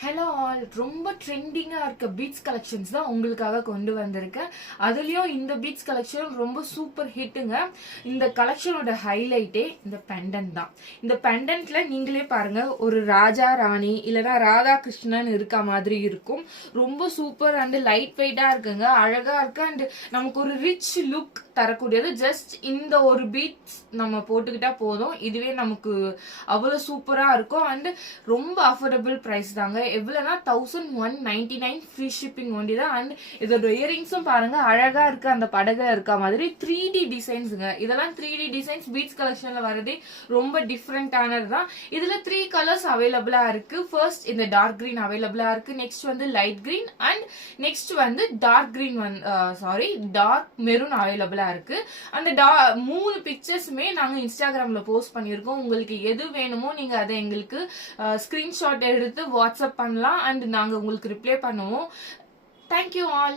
Hello all, ரொம்ப ட்ரெண்டிங்காக இருக்க பீட்ஸ் கலெக்ஷன்ஸ் தான் உங்களுக்காக கொண்டு வந்திருக்கேன். அதுலேயும் இந்த பீட்ஸ் கலெக்ஷன் ரொம்ப சூப்பர் ஹிட்டுங்க. இந்த கலெக்ஷனோட ஹைலைட்டே இந்த பெண்டன்ட் தான். இந்த பெண்டன்ட்ல நீங்களே பாருங்க, ஒரு ராஜா ராணி இல்லைன்னா ராதா கிருஷ்ணன் இருக்க மாதிரி இருக்கும். ரொம்ப சூப்பர் அண்ட் லைட் வெயிட்டாக இருக்குங்க, அழகாக இருக்கு அண்ட் நமக்கு ஒரு ரிச் லுக் தரக்கூடியது. ஜஸ்ட் இந்த ஒரு பீட்ஸ் நம்ம போட்டுக்கிட்டா போதும், இதுவே நமக்கு அவ்வளோ சூப்பராக இருக்கும் அண்ட் ரொம்ப அஃபோர்டபுள் ப்ரைஸ் தாங்க. எவ்வளோனா 1199 ஃப்ரீ ஷிப்பிங் ஒண்டி தான். அண்ட் இதோட இயரிங்ஸும் பாருங்க, அழகா இருக்கு, அந்த படகை இருக்க மாதிரி 3D டிசைன்ஸுங்க. இதெல்லாம் 3D டிசைன்ஸ் பீட்ஸ் கலெக்ஷன்ல வரதே ரொம்ப டிஃப்ரெண்டானது தான். இதுல 3 கலர்ஸ் அவைலபிளா இருக்கு. ஃபர்ஸ்ட் இந்த டார்க் கிரீன் அவைலபிளா இருக்கு, நெக்ஸ்ட் வந்து லைட் கிரீன் அண்ட் நெக்ஸ்ட் வந்து டார்க் கிரீன் டார்க் மெரூன் அவைலபிளா இருக்கு. அந்த 3 பிக்சர்ஸுமே நாங்க இன்ஸ்டாகிராம்ல போஸ்ட் பண்ணியிருக்கோம். உங்களுக்கு எது வேணுமோ நீங்க அதை எங்களுக்கு ஸ்கிரீன்ஷாட் எடுத்து வாட்ஸ்அப் பண்ணலாம் அண்ட் நாங்க உங்களுக்கு ரிப்ளை பண்ணுவோம். Thank you all.